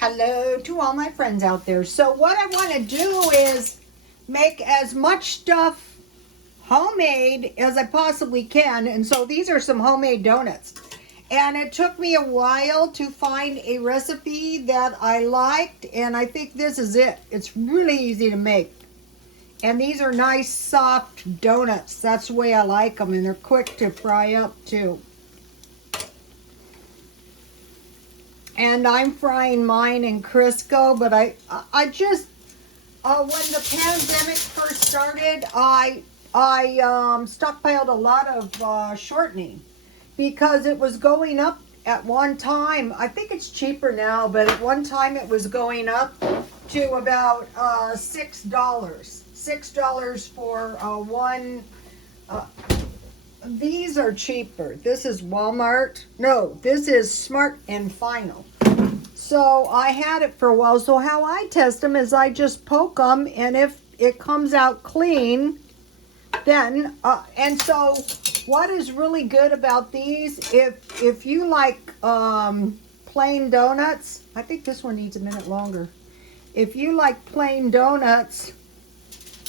Hello to all my friends out there. So what I want to do is make as much stuff homemade as I possibly can. And so these are some homemade donuts. And it took me a while to find a recipe that I liked, and I think this is it. It's really easy to make. And these are nice soft donuts. That's the way I like them, and they're quick to fry up too. And I'm frying mine in Crisco, but I just, when the pandemic first started, I stockpiled a lot of shortening because it was going up at one time. I think it's cheaper now, but at one time it was going up to about $6. $6 for one. These are cheaper. This is Walmart. No, this is Smart and Final. So I had it for a while. So how I test them is I just poke them, and if it comes out clean, then and so what is really good about these, if you like plain donuts, I think this one needs a minute longer. If you like plain donuts,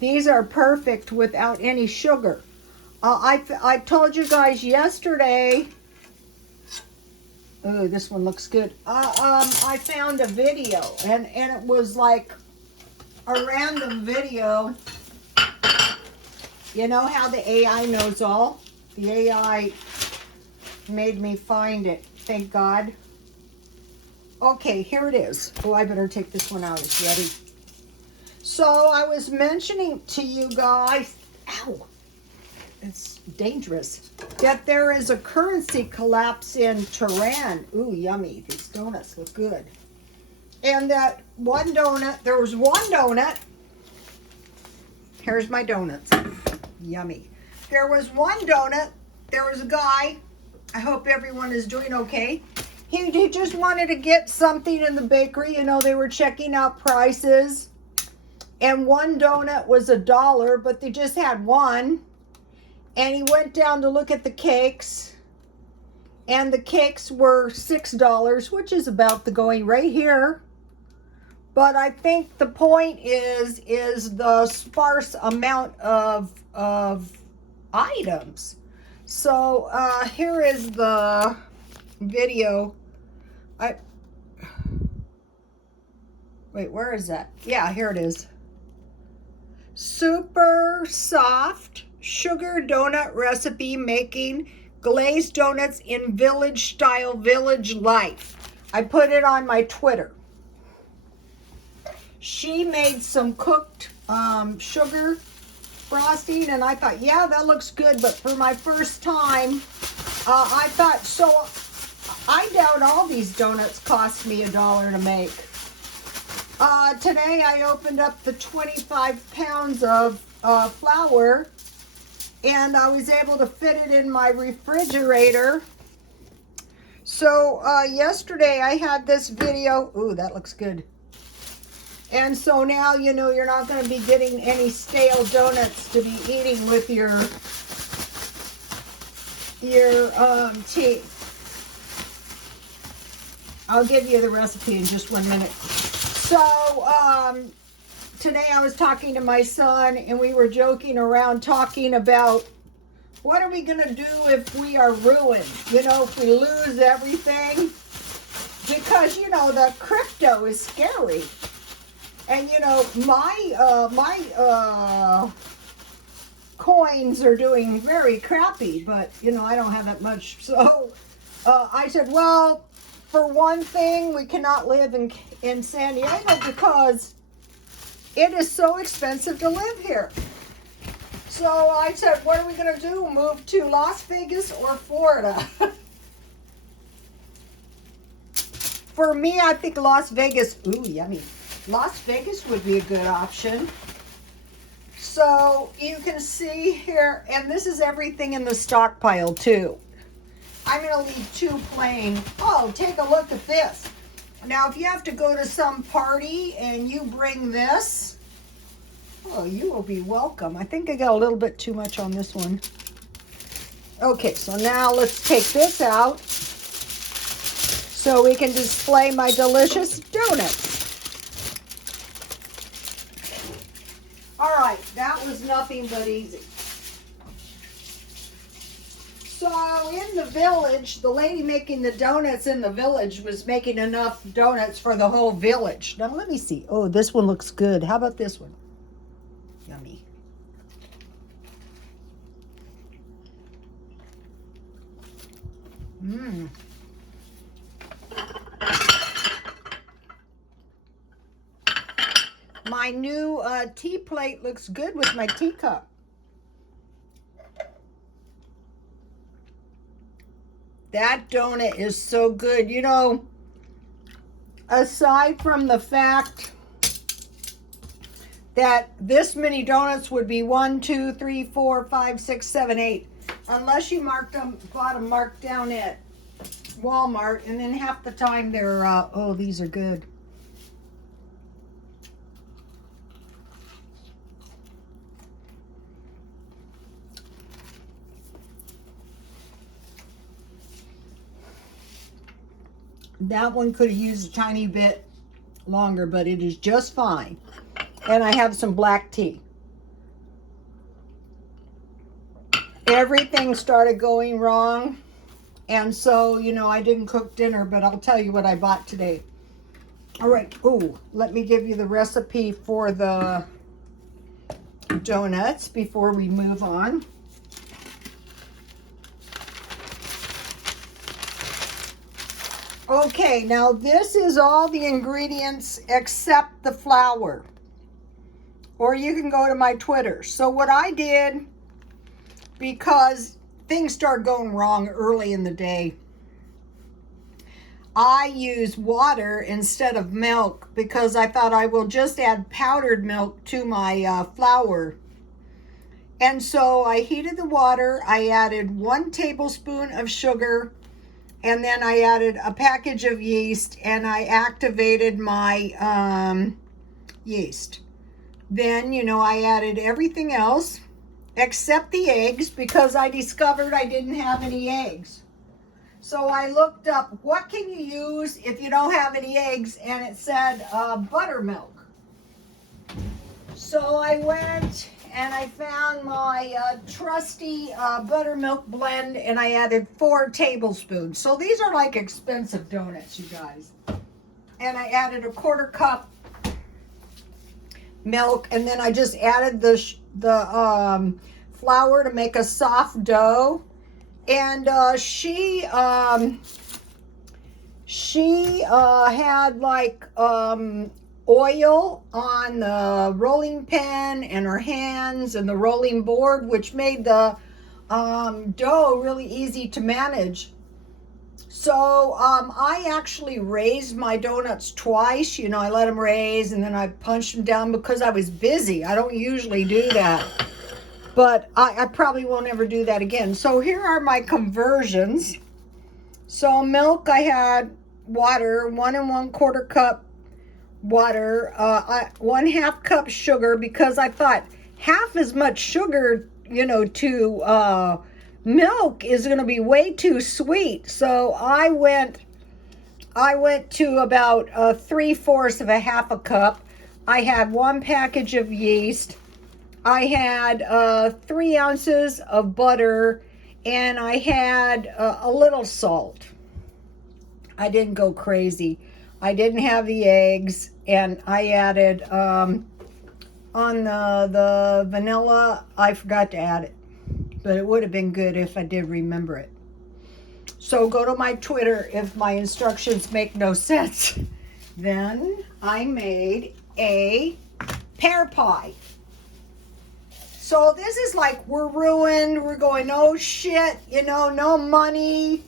these are perfect without any sugar. I told you guys yesterday. Oh, this one looks good. I found a video, and it was like a random video. You know how the AI knows all? The AI made me find it. Thank God. Okay, here it is. Oh, I better take this one out. It's ready. So I was mentioning to you guys, ow, it's dangerous, that there is a currency collapse in Tehran. Ooh, yummy. These donuts look good. And that one donut, there was one donut. Here's my donuts. Yummy. There was one donut. There was a guy. I hope everyone is doing okay. He just wanted to get something in the bakery. You know, they were checking out prices. And one donut was $1, but they just had one. And he went down to look at the cakes. And the cakes were $6, which is about the going right here. But I think the point is the sparse amount of items. So here is the video. Wait, where is that? Yeah, here it is. Super soft sugar donut recipe making glazed donuts in village style, village life. I put it on my Twitter. She made some cooked sugar frosting, and I thought, yeah, that looks good. But for my first time, I thought, so I doubt all these donuts cost me $1 to make. Today I opened up the 25 pounds of flour, and I was able to fit it in my refrigerator. So yesterday I had this video. Ooh, that looks good. And so now, you know, you're not going to be getting any stale donuts to be eating with your tea. I'll give you the recipe in just 1 minute. So, today I was talking to my son, and we were joking around talking about what are we going to do if we are ruined? You know, if we lose everything. Because, you know, the crypto is scary. And, you know, my coins are doing very crappy, but, you know, I don't have that much. So I said, well, for one thing, we cannot live in San Diego because it is so expensive to live here. So I said, what are we going to do? Move to Las Vegas or Florida? For me, I think Las Vegas, ooh, yummy. Las Vegas would be a good option. So you can see here, and this is everything in the stockpile too. I'm going to leave 2 plain. Oh, take a look at this. Now, if you have to go to some party and you bring this, oh, you will be welcome. I think I got a little bit too much on this one. Okay, so now let's take this out. so we can display my delicious donuts. All right, that was nothing but easy. So in the village, the lady making the donuts in the village was making enough donuts for the whole village. Now let me see. Oh, this one looks good. How about this one? Yummy. Mmm. My new tea plate looks good with my teacup. That donut is so good. You know, aside from the fact that this many donuts would be 1, 2, 3, 4, 5, 6, 7, 8, unless you bought them marked down at Walmart, and then half the time they're, oh, these are good. That one could have used a tiny bit longer, but it is just fine. And I have some black tea. Everything started going wrong. And so, you know, I didn't cook dinner, but I'll tell you what I bought today. All right. Oh, let me give you the recipe for the donuts before we move on. Okay, now this is all the ingredients except the flour. Or you can go to my Twitter. So what I did, because things started going wrong early in the day, I used water instead of milk because I thought I will just add powdered milk to my flour. And so I heated the water. I added 1 tablespoon of sugar. And then I added a package of yeast, and I activated my yeast. Then, you know, I added everything else except the eggs because I discovered I didn't have any eggs. So I looked up, what can you use if you don't have any eggs? And it said buttermilk. So I went and I found my trusty buttermilk blend, and I added 4 tablespoons. So these are like expensive donuts, you guys. And I added a 1/4 cup milk, and then I just added the flour to make a soft dough. And she had like oil on the rolling pin and her hands and the rolling board, which made the dough really easy to manage. So I actually raised my donuts twice. You know, I let them raise and then I punched them down because I was busy. I don't usually do that, but I probably won't ever do that again. So here are my conversions. So milk, I had water, 1 1/4 cup water, 1/2 cup sugar, because I thought half as much sugar, you know, to milk is going to be way too sweet. So I went to about 3/4 of a 1/2 cup. I had 1 package of yeast. I had 3 ounces of butter, and I had a little salt. I didn't go crazy. I didn't have the eggs, and I added, on the vanilla, I forgot to add it, but it would have been good if I did remember it. So go to my Twitter if my instructions make no sense. Then I made a pear pie. So this is like, we're ruined, we're going, oh shit, you know, no money.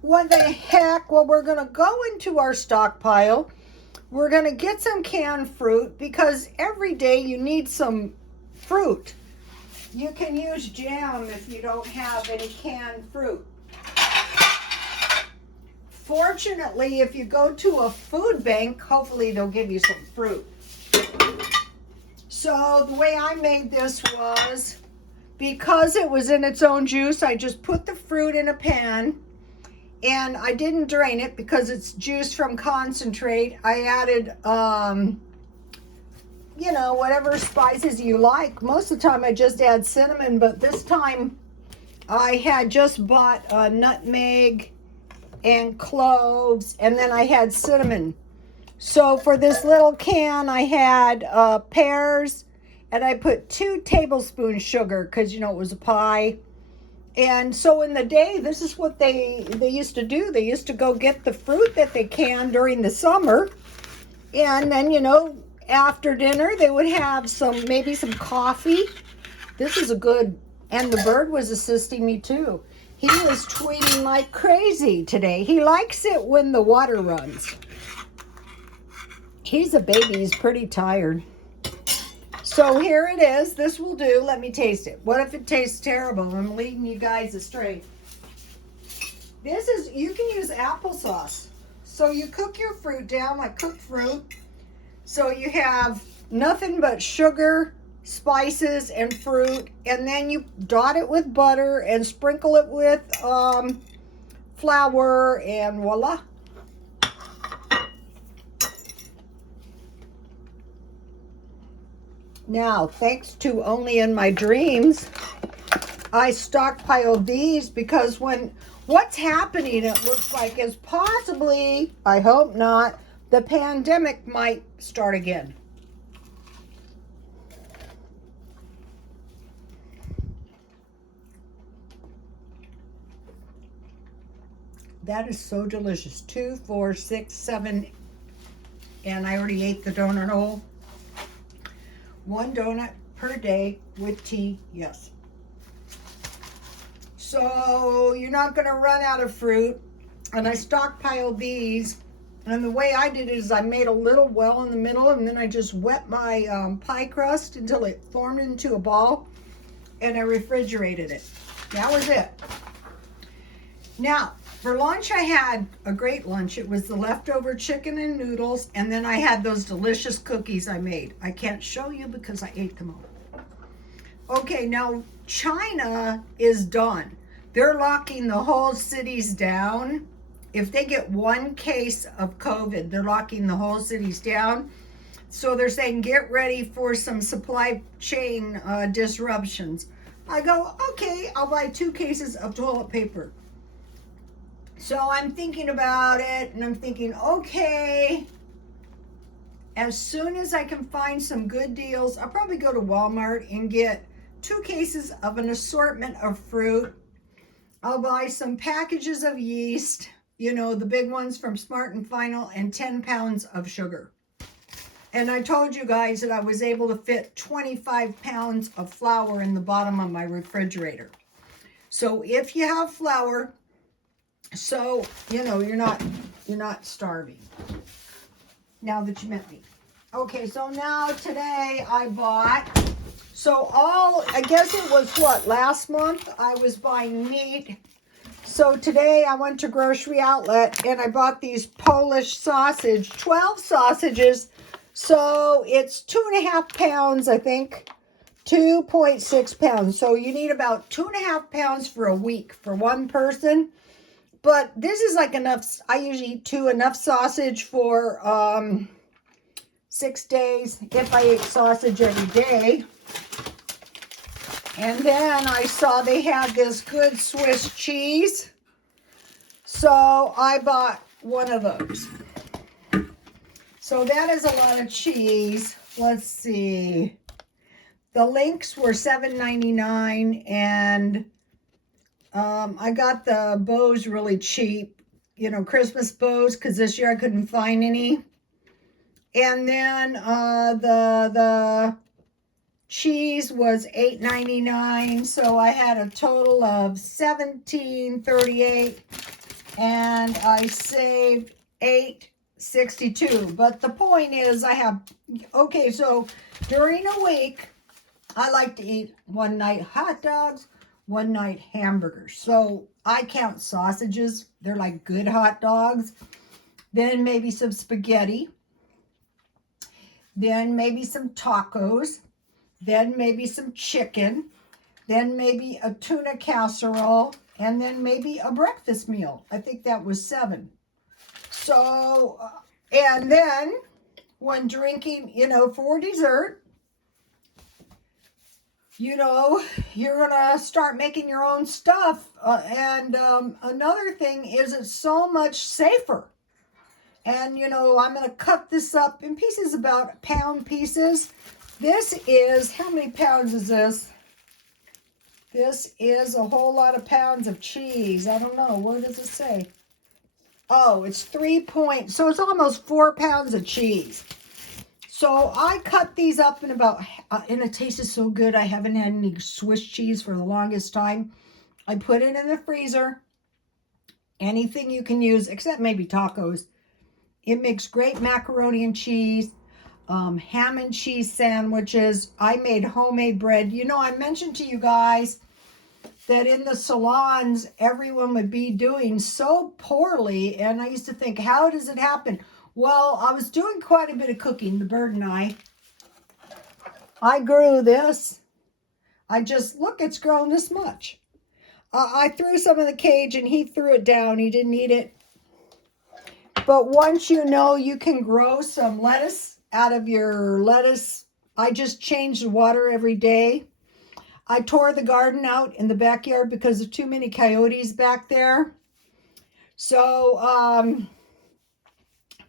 What the heck? Well, we're going to go into our stockpile. We're going to get some canned fruit because every day you need some fruit. You can use jam if you don't have any canned fruit. Fortunately, if you go to a food bank, hopefully they'll give you some fruit. So the way I made this was, because it was in its own juice, I just put the fruit in a pan. And I didn't drain it because it's juice from concentrate. I added, you know, whatever spices you like. Most of the time I just add cinnamon, but this time I had just bought nutmeg and cloves, and then I had cinnamon. So for this little can, I had pears, and I put 2 tablespoons sugar because, you know, it was a pie. And so in the day, this is what they used to do. They used to go get the fruit that they can during the summer. And then, you know, after dinner, they would have maybe some coffee. This is a good, and the bird was assisting me too. He was tweeting like crazy today. He likes it when the water runs. He's a baby. He's pretty tired. So here it is. This will do. Let me taste it. What if it tastes terrible? I'm leading you guys astray. This is, you can use applesauce. So you cook your fruit down like cooked fruit. So you have nothing but sugar, spices, and fruit. And then you dot it with butter and sprinkle it with flour, and voila. Now, thanks to Only in My Dreams, I stockpiled these because what's happening, it looks like, is possibly, I hope not, the pandemic might start again. That is so delicious. 2, 4, 6, 7, and I already ate the donut hole. 1 donut per day with tea, yes. So you're not going to run out of fruit. And I stockpiled these. And the way I did it is I made a little well in the middle, and then I just wet my pie crust until it formed into a ball, and I refrigerated it. That was it. Now, for lunch, I had a great lunch. It was the leftover chicken and noodles, and then I had those delicious cookies I made. I can't show you because I ate them all. Okay, now China is done. They're locking the whole cities down. If they get 1 case of COVID, they're locking the whole cities down. So they're saying, get ready for some supply chain disruptions. I go, okay, I'll buy 2 cases of toilet paper. So I'm thinking about it, and I'm thinking, okay, as soon as I can find some good deals, I'll probably go to Walmart and get 2 cases of an assortment of fruit. I'll buy some packages of yeast, you know, the big ones from Smart and Final, and 10 pounds of sugar. And I told you guys that I was able to fit 25 pounds of flour in the bottom of my refrigerator. So if you have flour, so, you know, you're not starving. Now that you met me. Okay, so now today I bought, I guess it was what, last month I was buying meat. So today I went to Grocery Outlet and I bought these Polish sausage, 12 sausages. So it's 2.5 pounds, I think, 2.6 pounds. So you need about 2.5 pounds for a week for one person. But this is like enough. I usually eat enough sausage for 6 days if I ate sausage every day. And then I saw they had this good Swiss cheese. So I bought one of those. So that is a lot of cheese. Let's see. The links were $7.99, and I got the bows really cheap, you know, Christmas bows, because this year I couldn't find any. And then the cheese was $8.99, so I had a total of $17.38, and I saved $8.62. But the point is, okay, so during a week, I like to eat one night hot dogs, one night hamburgers. So I count sausages. They're like good hot dogs. Then maybe some spaghetti. Then maybe some tacos. Then maybe some chicken. Then maybe a tuna casserole. and then maybe a breakfast meal. I think that was 7. So, and then when drinking, for dessert, you're going to start making your own stuff. And another thing is it's so much safer. And, I'm going to cut this up in pieces, about pound pieces. This is, how many pounds is this? This is a whole lot of pounds of cheese. I don't know. Where does it say? Oh, it's 3 points. So it's almost 4 pounds of cheese. So I cut these up in about, and it tasted so good. I haven't had any Swiss cheese for the longest time. I put it in the freezer. Anything you can use, except maybe tacos. It makes great macaroni and cheese, ham and cheese sandwiches. I made homemade bread. I mentioned to you guys that in the salons, everyone would be doing so poorly. And I used to think, how does it happen? Well, I was doing quite a bit of cooking, the bird and I. I grew this. Look, it's grown this much. I threw some in the cage and he threw it down. He didn't eat it. But once you can grow some lettuce out of your lettuce. I just change the water every day. I tore the garden out in the backyard because of too many coyotes back there. So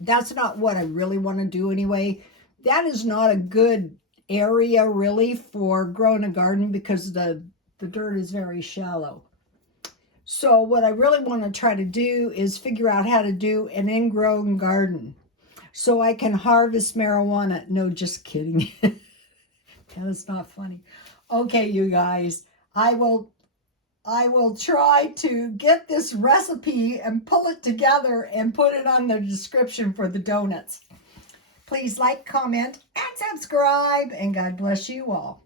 that's not what I really want to do anyway. That is not a good area really for growing a garden because the dirt is very shallow. So what I really want to try to do is figure out how to do an ingrown garden so I can harvest marijuana. No, just kidding. That is not funny. Okay, you guys, I will try to get this recipe and pull it together and put it on the description for the donuts. Please like, comment, and subscribe, and God bless you all.